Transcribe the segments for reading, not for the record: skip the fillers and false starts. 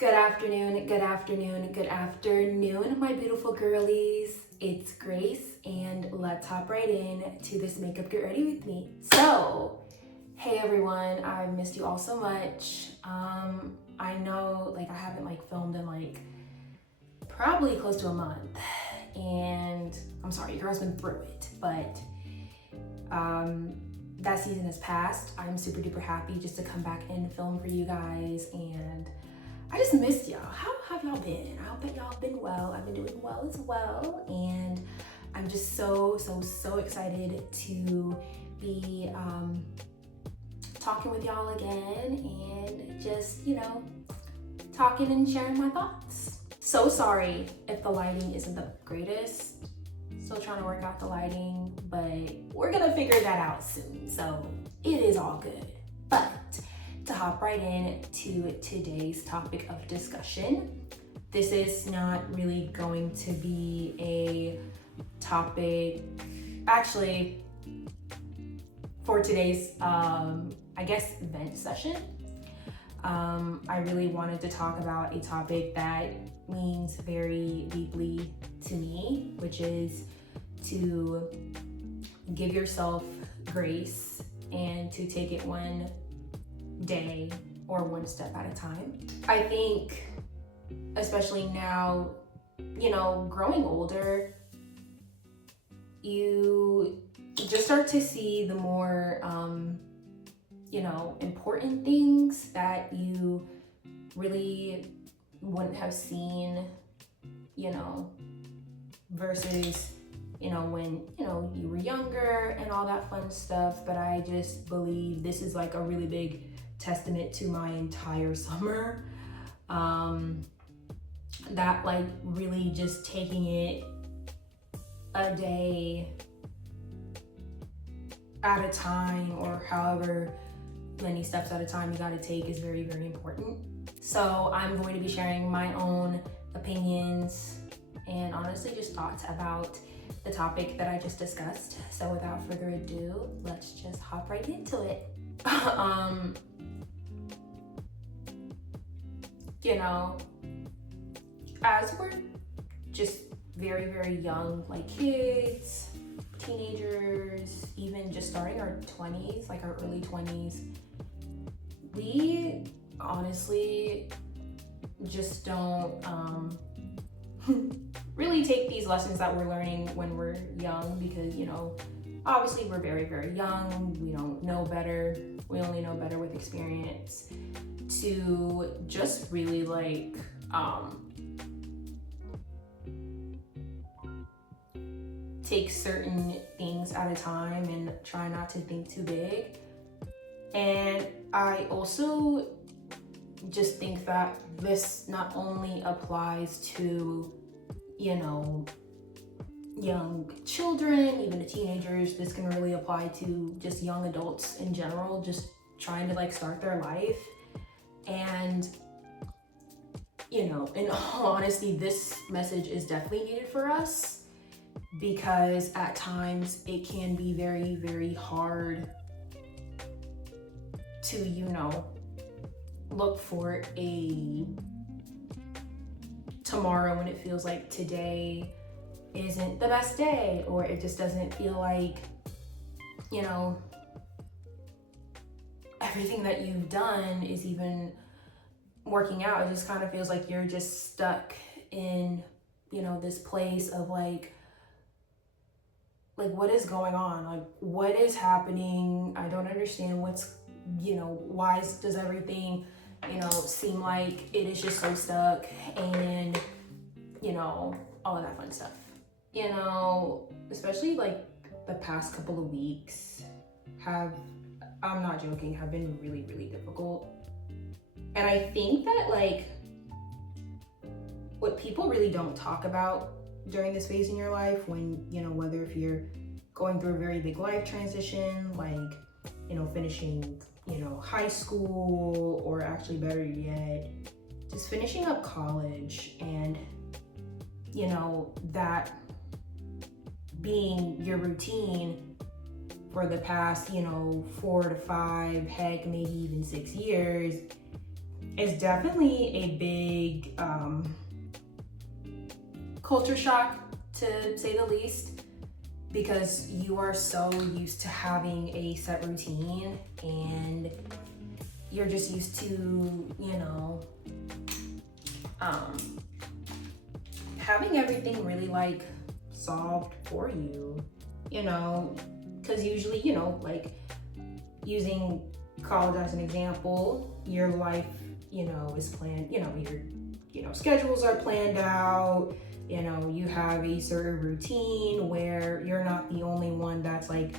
Good afternoon, good afternoon, good afternoon, my beautiful girlies. It's Grace, and let's hop right in to this makeup get ready with me. So, hey everyone, I've missed you all so much. I know I haven't filmed in probably close to a month, and I'm sorry, your girl's been through it, but that season has passed. I'm super duper happy just to come back and film for you guys, and I just missed y'all. How have y'all been? I hope that y'all have been well. I've been doing well as well, and I'm just so excited to be talking with y'all again and just, talking and sharing my thoughts. So sorry if the lighting isn't the greatest. Still trying to work out the lighting, but we're gonna figure that out soon, so it is all good. But to hop right in to today's topic of discussion, this is not really going to be a topic, actually, for today's, vent session. I really wanted to talk about a topic that means very deeply to me, which is to give yourself grace and to take it one day or one step at a time. I think, especially now, growing older, you just start to see the more, important things that you really wouldn't have seen, versus, when, you were younger and all that fun stuff. But I just believe this is a really big testament to my entire summer, that really just taking it a day at a time, or however many steps at a time you got to take, is very important. So I'm going to be sharing my own opinions and honestly just thoughts about the topic that I just discussed. So without further ado, let's just hop right into it. As we're just very young, kids, teenagers, even just starting our 20s, our early 20s, we honestly just don't really take these lessons that we're learning when we're young, because obviously we're very young. We don't know better. We only know better with experience, to just really take certain things at a time and try not to think too big. And I also just think that this not only applies to, young children, even to teenagers. This can really apply to just young adults in general, just trying to start their life. And, in all honesty, this message is definitely needed for us, because at times it can be very hard to, look for a tomorrow when it feels like today isn't the best day, or it just doesn't feel like, everything that you've done is even working out. It just kind of feels like you're just stuck in, this place of what is going on? What is happening? I don't understand what's, why does everything, seem like it is just so stuck, and, all of that fun stuff. Especially the past couple of weeks I'm not joking, have been really difficult. And I think that what people really don't talk about during this phase in your life, when, whether if you're going through a very big life transition, finishing, high school, or actually better yet, just finishing up college, and, that being your routine for the past, 4 to 5, heck, maybe even 6 years, is definitely a culture shock, to say the least, because you are so used to having a set routine and you're just used to, you know, having everything really like solved for you, you know, because usually, you know, like using college as an example, your life, you know, is planned, you know, your, you know, schedules are planned out, you know, you have a certain routine where you're not the only one that's like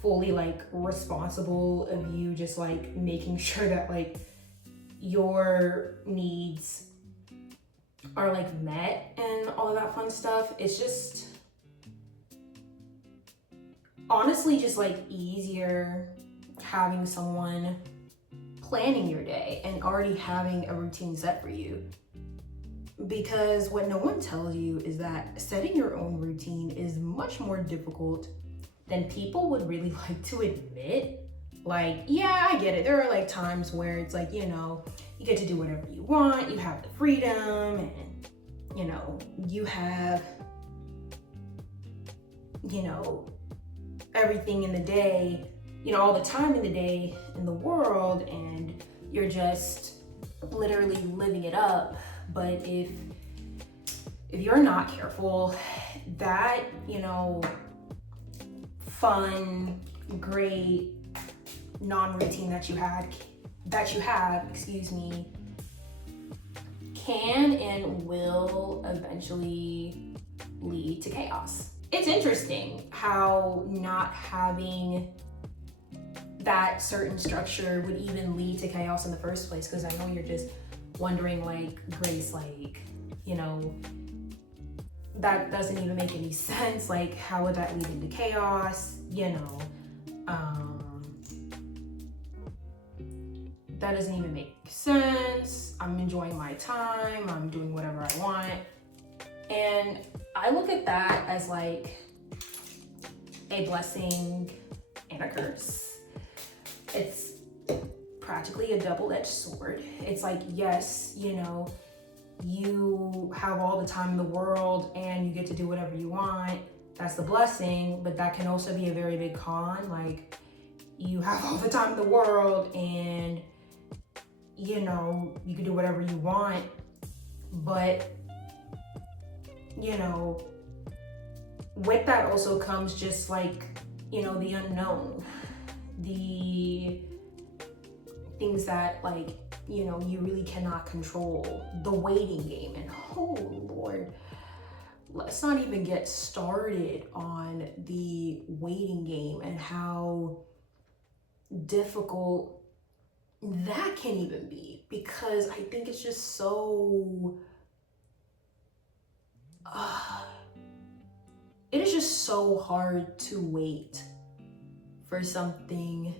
fully like responsible of you just like making sure that like your needs are like met and all of that fun stuff. It's just honestly just like easier having someone planning your day and already having a routine set for you. Because what no one tells you is that setting your own routine is much more difficult than people would really like to admit. Like, yeah, I get it. There are like times where it's like, you know, you get to do whatever you want, you have the freedom, and, you know, you have, you know, everything in the day, you know, all the time in the day in the world, and you're just literally living it up. But if you're not careful, that, you know, fun, great non-routine that you have, excuse me, can and will eventually lead to chaos. It's interesting how not having that certain structure would even lead to chaos in the first place, because I know you're just wondering, like, Grace, like, you know, that doesn't even make any sense. Like, how would that lead into chaos? You know, that doesn't even make sense. I'm enjoying my time. I'm doing whatever I want. And I look at that as like a blessing and a curse. It's practically a double-edged sword. It's like, yes, you know, you have all the time in the world and you get to do whatever you want. That's the blessing, but that can also be a very big con. Like, you have all the time in the world and, you know, you can do whatever you want, but, you know, with that also comes just like, you know, the unknown, the things that, like, you know, you really cannot control, the waiting game. And oh Lord, let's not even get started on the waiting game and how difficult that can even be, because I think it's just so it is just so hard to wait for something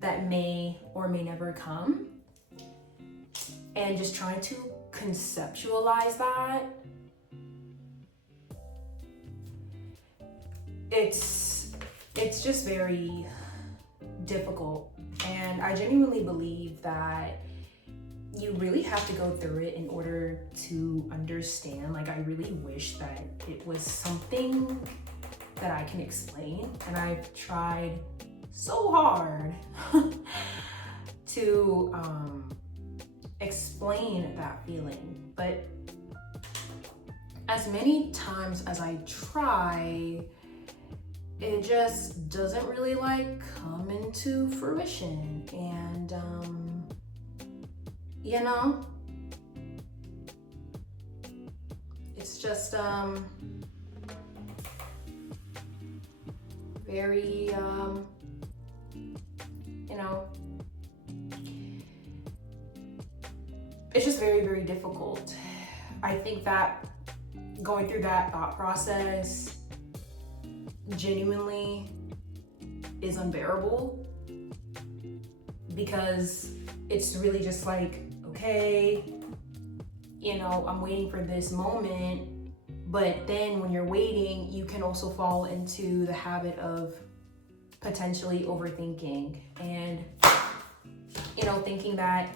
that may or may never come, and just trying to conceptualize that, it's just very difficult. And I genuinely believe that you really have to go through it in order to understand. Like, I really wish that it was something that I can explain, and I've tried so hard to explain that feeling, but as many times as I try, it just doesn't really like come into fruition. And you know, it's just very you know, it's just very, very difficult. I think that going through that thought process genuinely is unbearable, because it's really just like, okay, you know, I'm waiting for this moment, but then when you're waiting, you can also fall into the habit of potentially overthinking and, you know, thinking that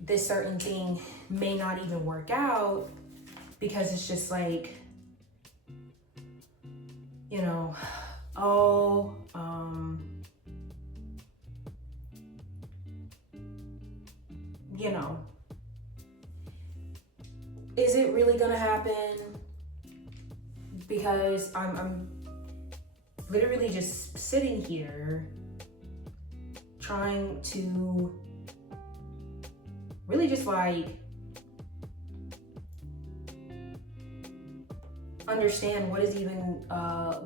this certain thing may not even work out, because it's just like, you know, oh, you know, is it really gonna happen? Because I'm literally just sitting here trying to really just like understand what is even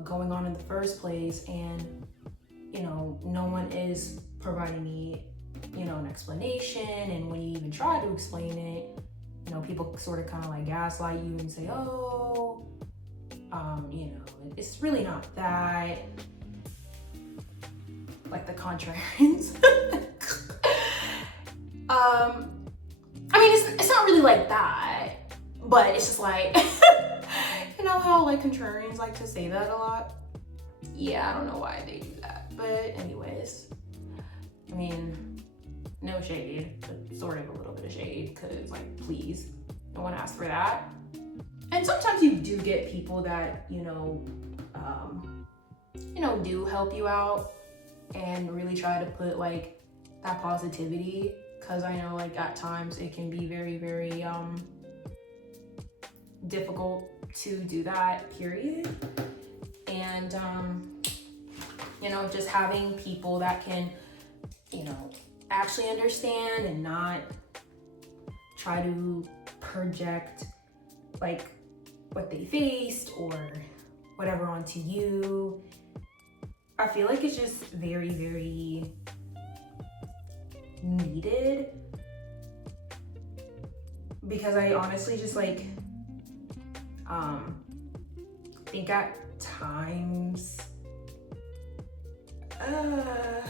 going on in the first place, and you know, no one is providing me, you know, an explanation. And when you even try to explain it, you know, people sort of kind of like gaslight you and say, oh, you know, it's really not that, like the contrarians. I mean, it's not really like that, but it's just like, you know how like contrarians like to say that a lot? Yeah, I don't know why they do that, but anyways, I mean, no shade, but sort of a little bit of shade, because like, please, no one asked for that. And sometimes you do get people that, you know, do help you out and really try to put like that positivity, because I know like at times it can be very, very difficult to do that, period. And you know, just having people that can, you know, actually understand and not try to project like what they faced or whatever onto you. I feel like it's just very, very needed, because I honestly just like think at times I'm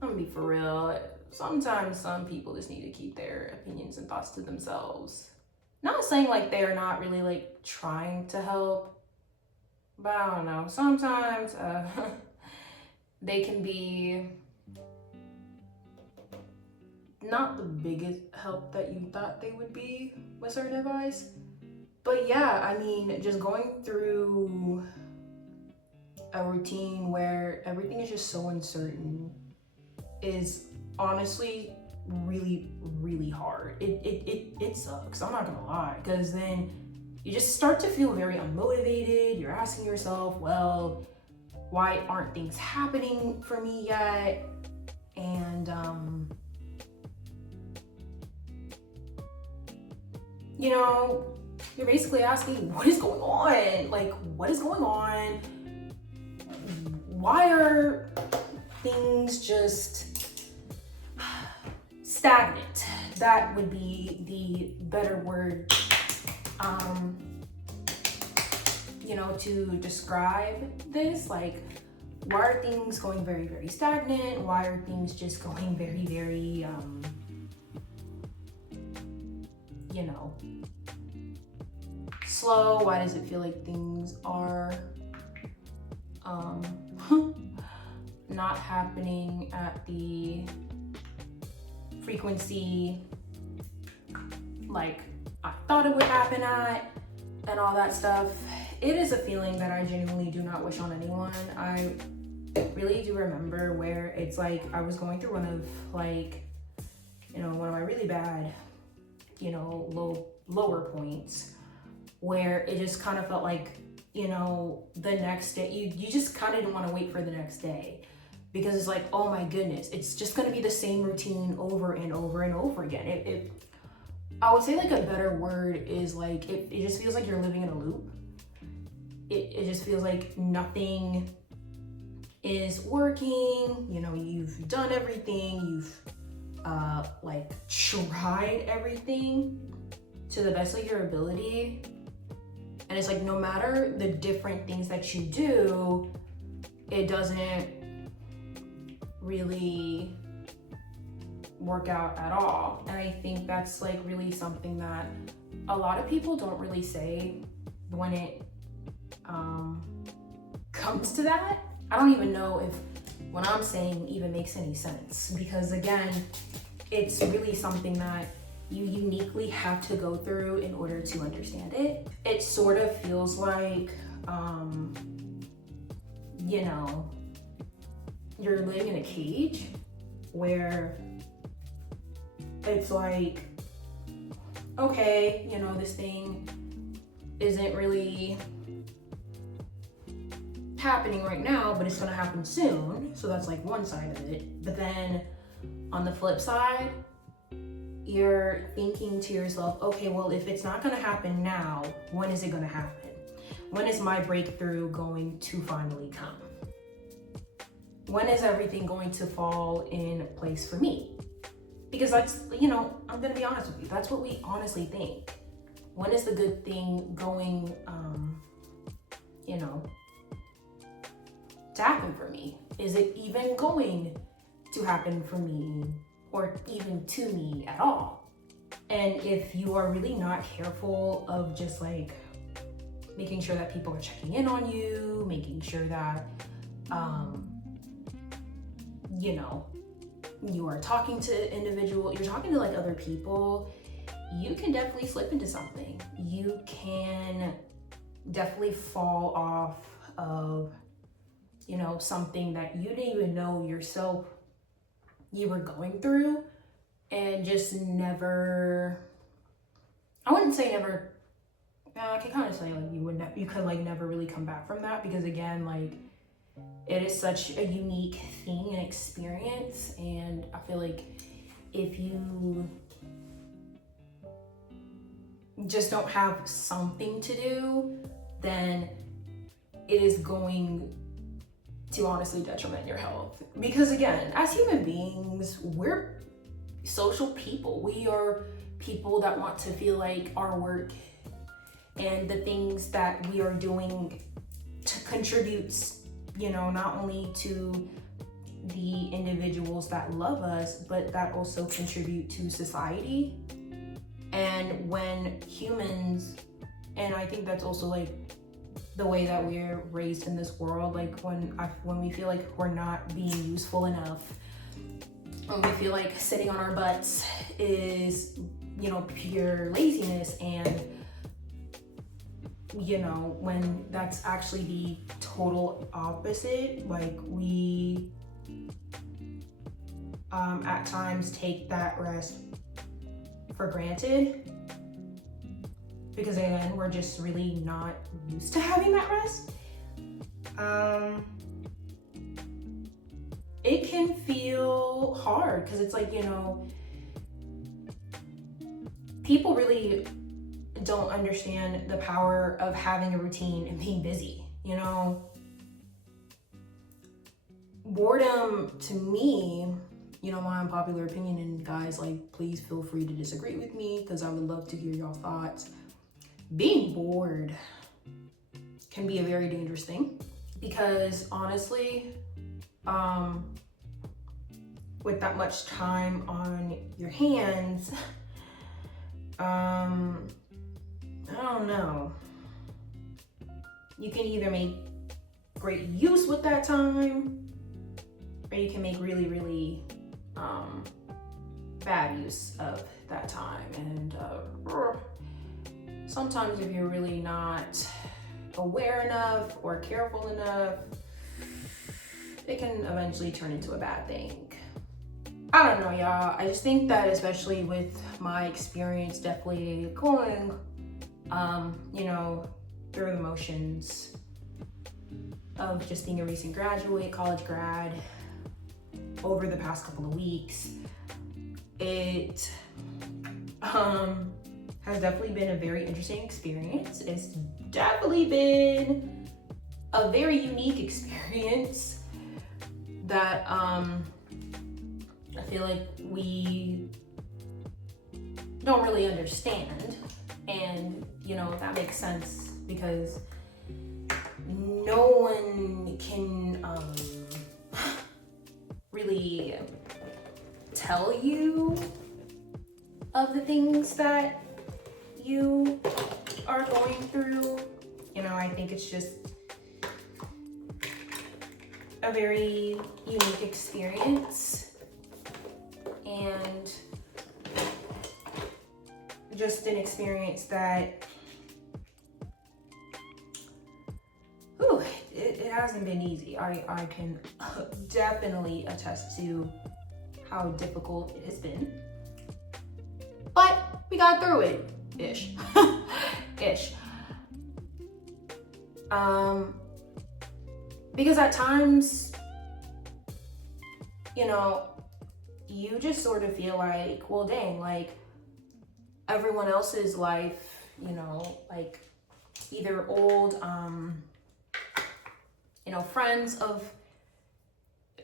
gonna be for real, sometimes some people just need to keep their opinions and thoughts to themselves. Not saying like they're not really like trying to help, but I don't know, sometimes they can be not the biggest help that you thought they would be with certain advice. But yeah, I mean, just going through a routine where everything is just so uncertain is honestly really, really hard. It sucks, I'm not gonna lie, because then you just start to feel very unmotivated. You're asking yourself, well, why aren't things happening for me yet? And you know, you're basically asking, what is going on? Like, what is going on? Why are things just stagnant? That would be the better word, you know, to describe this. Like, why are things going very, very stagnant? Why are things just going very, very, you know, slow? Why does it feel like things are not happening at the frequency like I thought it would happen at, and all that stuff? It is a feeling that I genuinely do not wish on anyone. I really do remember where it's like I was going through one of like, you know, one of my really bad, you know, lower points, where it just kind of felt like, you know, the next day, you just kind of didn't want to wait for the next day, because it's like, oh my goodness, it's just going to be the same routine over and over and over again. I would say like a better word is like, it just feels like you're living in a loop. It just feels like nothing is working. You know, you've done everything, you've like tried everything to the best of your ability, and it's like no matter the different things that you do, it doesn't really work out at all. And I think that's like really something that a lot of people don't really say when it comes to that. I don't even know if what I'm saying even makes any sense, because again, it's really something that you uniquely have to go through in order to understand it. It sort of feels like, you know, you're living in a cage where it's like, okay, you know, this thing isn't really happening right now, but it's gonna happen soon. So that's like one side of it. But then on the flip side, you're thinking to yourself, okay, well, if it's not gonna happen now, when is it gonna happen? When is my breakthrough going to finally come? When is everything going to fall in place for me? Because that's, you know, I'm gonna be honest with you, that's what we honestly think. When is the good thing going, you know, to happen for me? Is it even going to happen for me or even to me at all? And if you are really not careful of just like making sure that people are checking in on you, making sure that, you know, you are talking to you're talking to like other people, you can definitely slip into something. You can definitely fall off of, you know, something that you didn't even know yourself you were going through, and just never, I wouldn't say never, I can kind of say like you could like never really come back from that, because again, like it is such a unique thing and experience, and I feel like if you just don't have something to do, then it is going to honestly detriment your health. Because again, as human beings, we're social people. We are people that want to feel like our work and the things that we are doing contributes, you know, not only to the individuals that love us, but that also contribute to society. And when humans, and I think that's also like the way that we're raised in this world, like when we feel like we're not being useful enough, when we feel like sitting on our butts is, you know, pure laziness, and you know, when that's actually the total opposite, like we at times take that rest for granted, because again, we're just really not used to having that rest. It can feel hard because it's like, you know, people really don't understand the power of having a routine and being busy, you know. Boredom, to me, you know, my unpopular opinion, and guys, like, please feel free to disagree with me because I would love to hear y'all thoughts. Being bored can be a very dangerous thing, because honestly, with that much time on your hands, I don't know. You can either make great use with that time, or you can make really, really bad use of that time. And sometimes if you're really not aware enough or careful enough, it can eventually turn into a bad thing. I don't know, y'all. I just think that, especially with my experience definitely going, you know, through the motions of just being a recent graduate, college grad, over the past couple of weeks, it has definitely been a very interesting experience. It's definitely been a very unique experience that I feel like we don't really understand. And, you know, that makes sense because no one can really tell you of the things that you are going through. You know, I think it's just a very unique experience. And just an experience that, whew, it hasn't been easy. I can definitely attest to how difficult it has been. But we got through it, ish. Ish. Because at times, you know, you just sort of feel like, well, dang, like everyone else's life, you know, like either old, you know, friends of,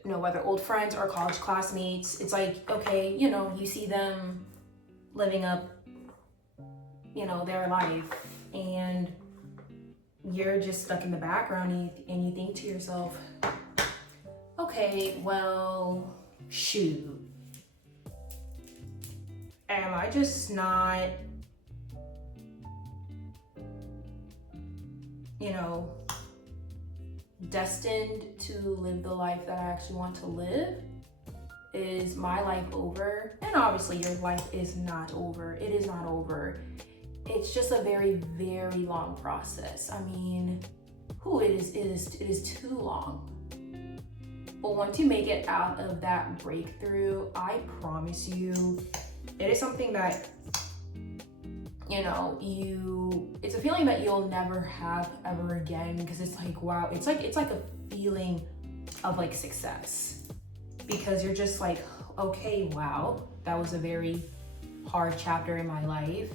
you know, whether old friends or college classmates, it's like, okay, you know, you see them living up, you know, their life, and you're just stuck in the background, and you think to yourself, okay, well, shoot, am I just not, you know, destined to live the life that I actually want to live? Is my life over? And obviously your life is not over. It is not over. It's just a very, very long process. I mean, it is too long. But once you make it out of that breakthrough, I promise you, it is something that, you know, it's a feeling that you'll never have ever again, because it's like, wow, it's like a feeling of like success, because you're just like, okay, wow, that was a very hard chapter in my life.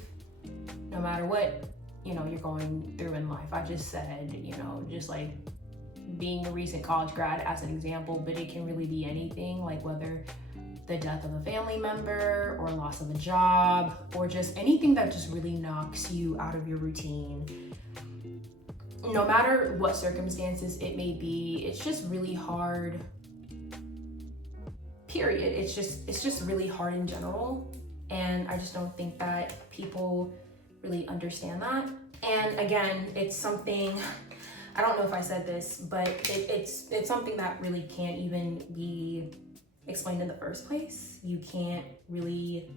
No matter what, you know, you're going through in life. I just said, you know, just like being a recent college grad as an example, but it can really be anything, like whether the death of a family member or loss of a job, or just anything that just really knocks you out of your routine. No matter what circumstances it may be, it's just really hard, period. It's just really hard in general. And I just don't think that people really understand that. And again, it's something, I don't know if I said this, but it's something that really can't even be explained in the first place. I can't really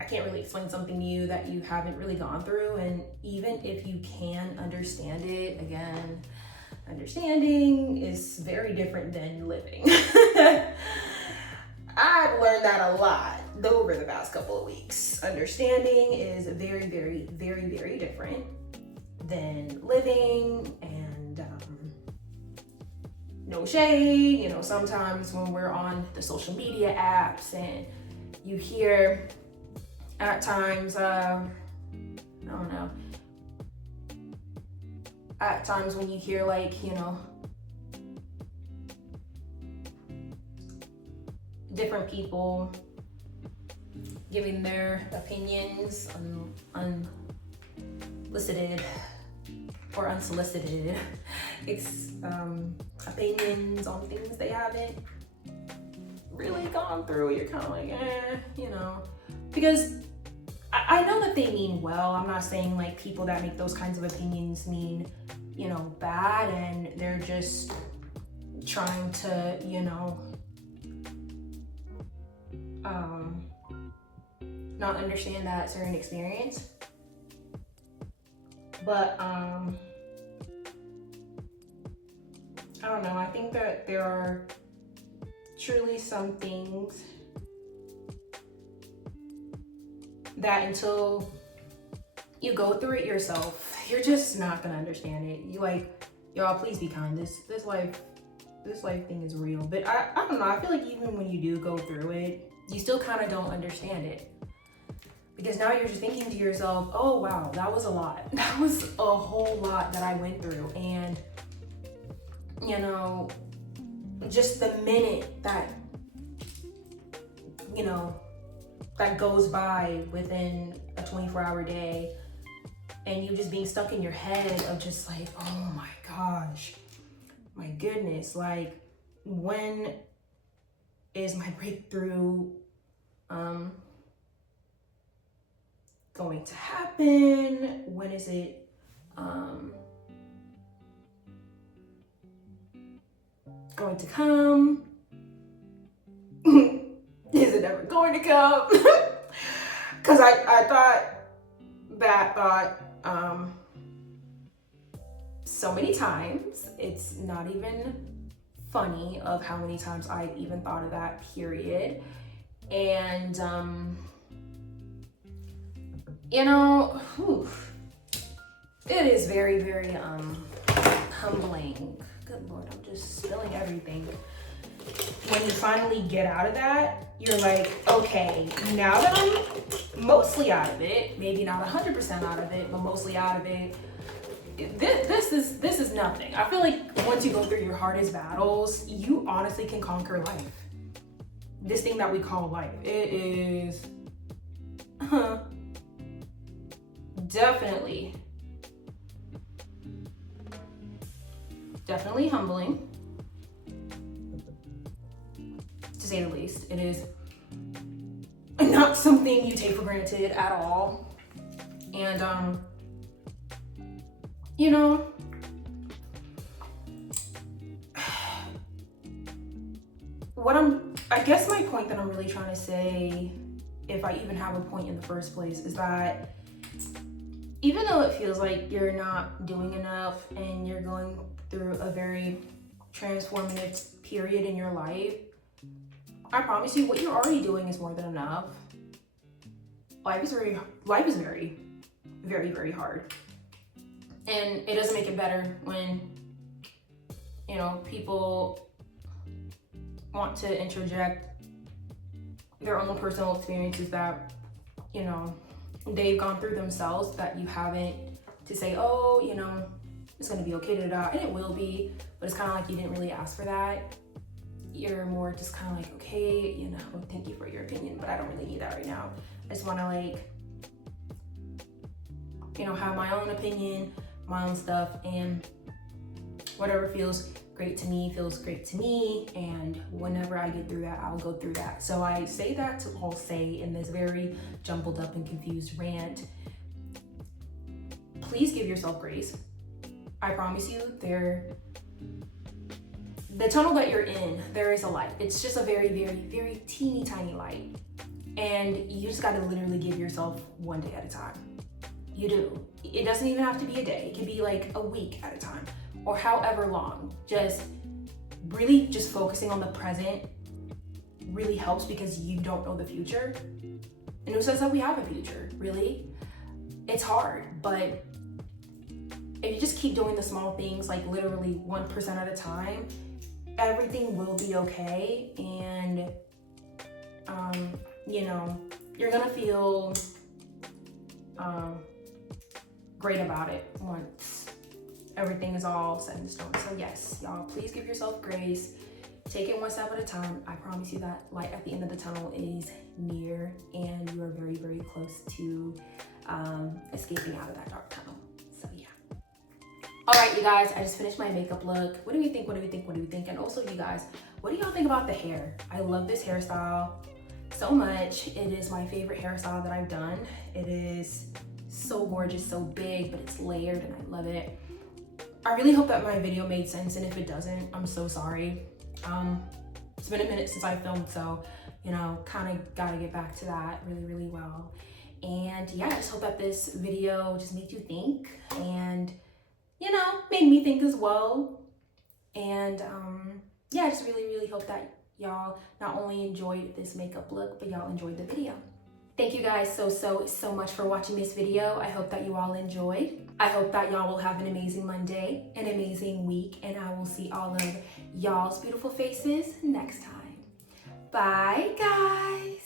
explain something to you that you haven't really gone through. And even if you can understand it, again, understanding is very different than living. I've learned that a lot over the past couple of weeks. Understanding is very, very, very, very different than living. And no shade, you know, sometimes when we're on the social media apps and you hear at times, I don't know, at times when you hear like, you know, different people giving their opinions unsolicited or unsolicited opinions on things they haven't really gone through. You're kind of like, you know, because I know that they mean well. I'm not saying like people that make those kinds of opinions mean, you know, bad, and they're just trying to, you know, not understand that certain experience. But I don't know, I think that there are truly some things that until you go through it yourself, you're just not gonna understand it. You like, y'all, please be kind. This life thing is real. But I don't know, I feel like even when you do go through it, you still kind of don't understand it. Because now you're just thinking to yourself, oh wow, that was a lot. That was a whole lot that I went through. And, you know, just the minute that, you know, that goes by within a 24-hour day, and you just being stuck in your head of just like, oh my gosh, my goodness, like, when is my breakthrough going to happen? When is it going to come? Is it ever going to come? because I thought that thought so many times. It's not even funny of how many times I've even thought of that, period. And you know, it is very, very humbling. Good Lord, I'm just spilling everything. When you finally get out of that, you're like, okay, now that I'm mostly out of it, maybe not 100% out of it, but mostly out of it, this is nothing. I feel like once you go through your hardest battles, you honestly can conquer life. This thing that we call life. It is definitely humbling, to say the least. It is not something you take for granted at all. And you know, I guess my point that I'm really trying to say, if I even have a point in the first place, is that even though it feels like you're not doing enough and you're going through a very transformative period in your life, I promise you what you're already doing is more than enough. Life is very, very, very hard. And it doesn't make it better when, you know, people want to interject their own personal experiences that, you know, they've gone through themselves that you haven't, to say, oh, you know, it's gonna be okay, and it will be, but it's kind of like you didn't really ask for that. You're more just kind of like, okay, you know, thank you for your opinion, but I don't really need that right now. I just want to, like, you know, have my own opinion, my own stuff, and whatever feels great to me feels great to me. And whenever I get through that, I'll go through that. So I say that to all say in this very jumbled up and confused rant. Please give yourself grace. I promise you, the tunnel that you're in, there is a light. It's just a very, very, very teeny tiny light. And you just gotta literally give yourself one day at a time. You do. It doesn't even have to be a day. It can be like a week at a time, or however long. Just really just focusing on the present really helps, because you don't know the future. And who says that we have a future, really? It's hard, but if you just keep doing the small things, like literally 1% at a time, everything will be okay. And you know, you're gonna feel great about it once everything is all set in stone. So yes, y'all, please give yourself grace. Take it one step at a time. I promise you that light at the end of the tunnel is near, and you are very, very close to escaping out of that dark tunnel. So yeah. All right, you guys, I just finished my makeup look. What do we think? What do we think? What do we think? And also, you guys, what do y'all think about the hair? I love this hairstyle so much. It is my favorite hairstyle that I've done. It is so gorgeous, so big, but it's layered, and I love it. I really hope that my video made sense, and if it doesn't, I'm so sorry. It's been a minute since I filmed, so, you know, kind of got to get back to that really, really well. And yeah, I just hope that this video just made you think, and, you know, made me think as well. And yeah, I just really, really hope that y'all not only enjoyed this makeup look, but y'all enjoyed the video. Thank you guys so much for watching this video. I hope that you all enjoyed. I hope that y'all will have an amazing Monday, an amazing week, and I will see all of y'all's beautiful faces next time. Bye, guys.